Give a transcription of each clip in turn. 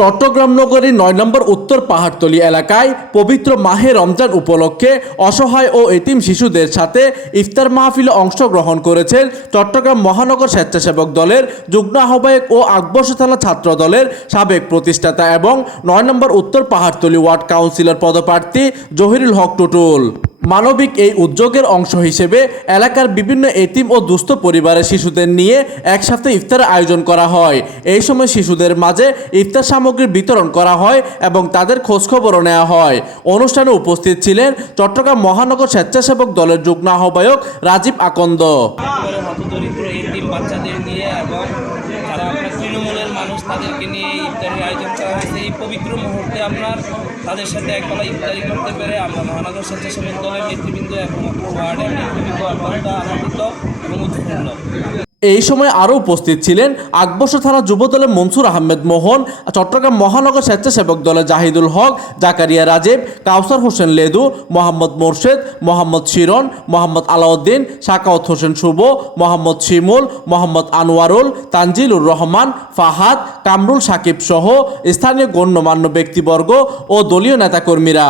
চট্টগ্রাম নগরীর ৯ নম্বর উত্তর পাহাড়তলী এলাকায় পবিত্র মাহে রমজান উপলক্ষে অসহায় ও এতিম শিশুদের সাথে ইফতার মাহফিলে অংশগ্রহণ করেছেন চট্টগ্রাম মহানগর স্বেচ্ছাসেবক দলের যুগ্ম আহ্বায়ক ও আকবর্ষ থানা ছাত্র দলের সাবেক প্রতিষ্ঠাতা এবং ৯ নম্বর উত্তর পাহাড়তলী ওয়ার্ড কাউন্সিলর পদপ্রার্থী জহিরুল হক টুটুল। মানবিক এই উদ্যোগের অংশ হিসেবে এলাকার বিভিন্ন এতিম ও দুস্থ পরিবারের শিশুদের নিয়ে একসাথে ইফতারের আয়োজন করা হয়। এই সময় শিশুদের মাঝে ইফতার সামগ্রী বিতরণ করা হয় এবং তাদের খোঁজখবরও নেওয়া হয়। অনুষ্ঠানে উপস্থিত ছিলেন চট্টগ্রাম মহানগর স্বেচ্ছাসেবক দলের যুগ্ম আহ্বায়ক রাজীব আকন্দ। বাচ্চাদের নিয়ে এবং যারা আপনার তৃণমূলের মানুষ তাদেরকে নিয়ে ইফতারের আয়োজন করা হয়েছে। এই পবিত্র মুহূর্তে আপনার তাদের সাথে একবেলা ইফতারি করতে পেরে আমরা মহানগর স্বেচ্ছাসেবক দলের নেতৃবৃন্দ এবং ওয়ার্ডের নেতৃবৃন্দ অত্যন্ত আনন্দিত এবং উৎফুল্ল। এই সময় আরও উপস্থিত ছিলেন আকবর্ষ থানা যুবদলের মনসুর আহমেদ মোহন, চট্টগ্রাম মহানগর স্বেচ্ছাসেবক দলের জাহিদুল হক, জাকারিয়া রাজীব, কাউসার হোসেন লেদু, মোহাম্মদ মোর্শেদ, মোহাম্মদ শিরন, মোহাম্মদ আলাউদ্দিন, সাকাওয়াত হোসেন শুভ, মোহাম্মদ শিমুল, মোহাম্মদ আনোয়ারুল, তানজিলুর রহমান, ফাহাদ, কামরুল সাকিব সহ স্থানীয় গণ্যমান্য ব্যক্তিবর্গ ও দলীয় নেতাকর্মীরা।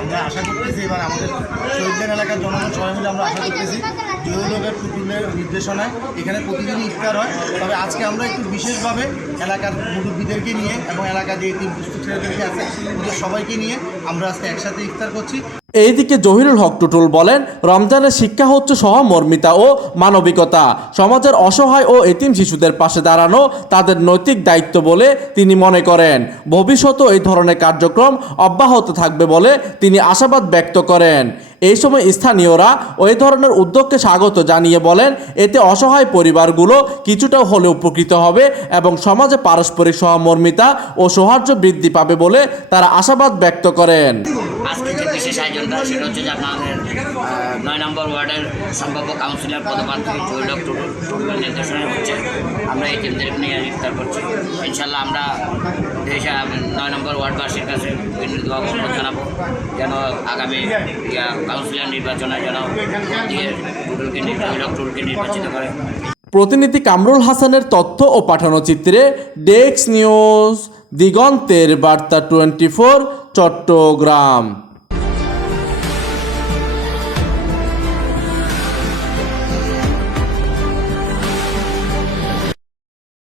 আমরা আশা করতেছি এবার আমাদের শহীদদের এলাকার জনগণ সবাই মিলে আমরা আশা করতেছি জহিরুলের টুটুলের নির্দেশনায় এখানে প্রতিদিনই ইফতার হয়। তবে আজকে আমরা একটু বিশেষভাবে এলাকার মুরব্বীদেরকে নিয়ে এবং এলাকার যে দুস্থ ছেলেদেরকে আছে ওদের সবাইকে নিয়ে আমরা আজকে একসাথে ইফতার করছি। এইদিকে জহিরুল হক টুটুল বলেন, রমজানের শিক্ষা হচ্ছে সহমর্মিতা ও মানবিকতা। সমাজের অসহায় ও এতিম শিশুদের পাশে দাঁড়ানো তাদের নৈতিক দায়িত্ব বলে তিনি মনে করেন। ভবিষ্যতেও এই ধরনের কার্যক্রম অব্যাহত থাকবে বলে তিনি আশাবাদ ব্যক্ত করেন। এই সময় স্থানীয়রা ওই ধরনের উদ্যোগকে স্বাগত জানিয়ে বলেন, এতে অসহায় পরিবারগুলো কিছুটা হলেও উপকৃত হবে এবং সমাজে পারস্পরিক সহমর্মিতা ও সৌহার্দ্য বৃদ্ধি পাবে বলে তারা আশাবাদ ব্যক্ত করেন। আজকে যে বিশেষ আয়োজনটা সেটা হচ্ছে যে আমাদের ৯ নম্বর ওয়ার্ডের সম্ভাব্য কাউন্সিলর পদপ্রার্থী জহিরুল হক টুটুলের নির্দেশনায় হচ্ছে আমরা এতিমদের নিয়ে ইফতার করছি। ইনশাল্লাহ আমরা ৯ নম্বর ওয়ার্ডবাসীর কাছে দোয়া অনুরোধ জানাবো যেন আগামী কাউন্সিলর নির্বাচনে যেন জহিরুল হক টুটুলকে নির্বাচিত করে। প্রতিনিধি কামরুল হাসানের তথ্য ও পাঠানো চিত্রে ডেস্ক নিউজ, দিগন্তের বার্তা 24, চট্টগ্রাম।